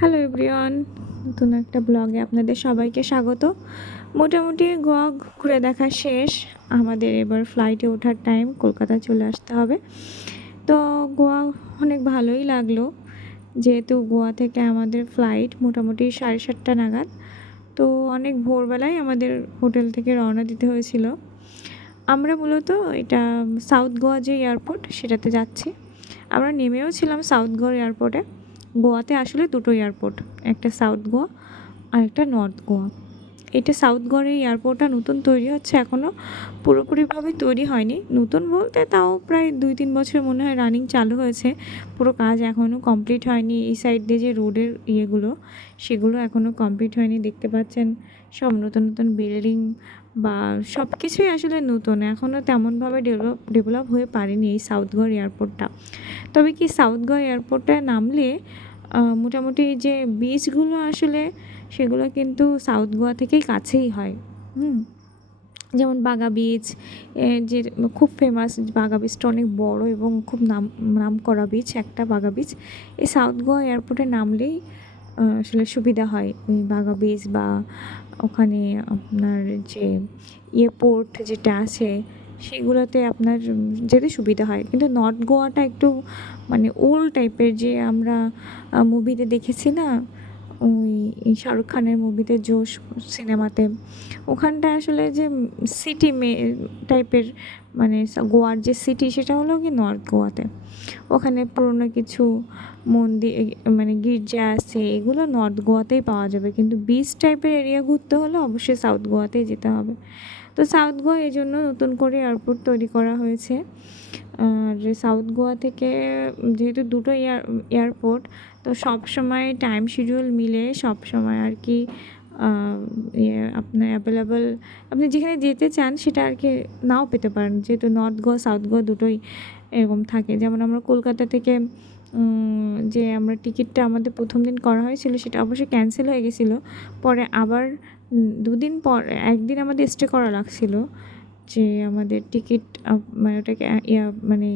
Hello everyone নতুন একটা ব্লগে আপনাদের সবাইকে স্বাগত। মোটামুটি গোয়া ঘুরে দেখা শেষ। আমাদের এবার ফ্লাইটে ওঠার টাইম কলকাতা চলে আসতে হবে। তো গোয়া অনেক ভালোই লাগল। যেহেতু গোয়া থেকে আমাদের ফ্লাইট মোটামুটি সাড়ে সাতটা নাগাদ, তো অনেক ভোরবেলায় আমাদের হোটেল থেকে রওনা দিতে হয়েছিল। আমরা মূলত এটা সাউথ গোয়া যে এয়ারপোর্ট সেটাতে যাচ্ছি। আমরা নেমেও ছিলাম সাউথ গোয়া এয়ারপোর্টে গোয়াতে আসলে দুটো এয়ারপোর্ট একটা সাউথ গোয়া আর একটা নর্থ গোয়া। এটা সাউথ গোয়ার এই এয়ারপোর্টটা নতুন তৈরি হচ্ছে এখনও পুরোপুরিভাবে তৈরি হয়নি। নতুন বলতে তাও প্রায় দুই তিন বছর মনে হয় রানিং চালু হয়েছে। পুরো কাজ এখনও কমপ্লিট হয়নি। এই সাইড দিয়ে যে রোডের ইয়েগুলো, সেগুলো এখনও কমপ্লিট হয়নি। দেখতে পাচ্ছেন সব নতুন নতুন বিল্ডিং বা সব কিছুই আসলে নতুন। এখনও তেমনভাবে ডেভেলপ ডেভেলপ হয়ে পারেনি এই সাউথগড় এয়ারপোর্টটা। তবে কি সাউথগড় গোয়া এয়ারপোর্টটায় নামলে মোটামুটি যে বিচগুলো আসলে সেগুলো কিন্তু সাউথ গোয়া থেকেই কাছেই হয়, হুম। যেমন বাগা বিচ যে খুব ফেমাস বাগা বিচটা অনেক বড় এবং খুব নাম নাম করা বিচ একটা বাগা বিচ এই সাউথ গোয়া এয়ারপোর্টে নামলেই আসলে সুবিধা হয়। ওই বাগা বিচ বা ওখানে আপনার যে এয়ারপোর্ট যেটা আছে সেগুলোতে আপনার যেতে সুবিধা হয়। কিন্তু নর্থ গোয়াটা একটু মানে ওল্ড টাইপের যে আমরা মুভিতে দেখেছি না ওই শাহরুখ খানের মুভিতে জোশ সিনেমাতে ওখানটা আসলে যে সিটি মে টাইপের মানে গোয়ার যে সিটি সেটা হলো কি নর্থ গোয়াতে। ওখানে পুরোনো কিছু মন্দির মানে গির্জা আছে, এগুলো নর্থ গোয়াতেই পাওয়া যাবে। কিন্তু বিচ টাইপের এরিয়া ঘুরতে হলে অবশ্যই সাউথ গোয়াতেই যেতে হবে। তো সাউথ গোয়া এই জন্য নতুন করে এয়ারপোর্ট তৈরি করা হয়েছে। আর সাউথ গোয়া থেকে যেহেতু দুটো এয়ার, এয়ারপোর্ট, তো সব সময় টাইম শিডিউল মিলে সব সময় আর কি ইয়ে আপনার অ্যাভেলেবল আপনি যেখানে যেতে চান সেটা আর কি নাও পেতে পারেন। যেহেতু নর্থ গোয়া সাউথ গোয়া দুটোই এরকম থাকে। যেমন আমরা কলকাতা থেকে যে আমরা টিকিটটা আমাদের প্রথম দিন করা হয়েছিল সেটা অবশ্যই ক্যান্সেল হয়ে গেছিল। পরে আবার দুদিন পর, একদিন আমাদের স্টে করা লাগছিল। যে আমাদের টিকিট মানে ওটাকে মানে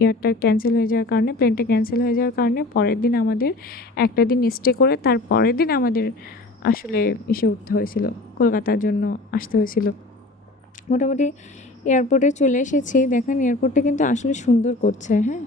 ইয়ারটা ক্যান্সেল হয়ে যাওয়ার কারণে প্লেনটা ক্যান্সেল হয়ে যাওয়ার কারণে পরের দিন আমাদের একটা দিন স্টে করে তার পরের দিন আমাদের আসলে এসে উঠতে হয়েছিল, কলকাতার জন্য আসতে হয়েছিল। মোটামুটি এয়ারপোর্টে চলে এসেছি। দেখেন এয়ারপোর্টটা কিন্তু আসলে সুন্দর করছে হ্যাঁ।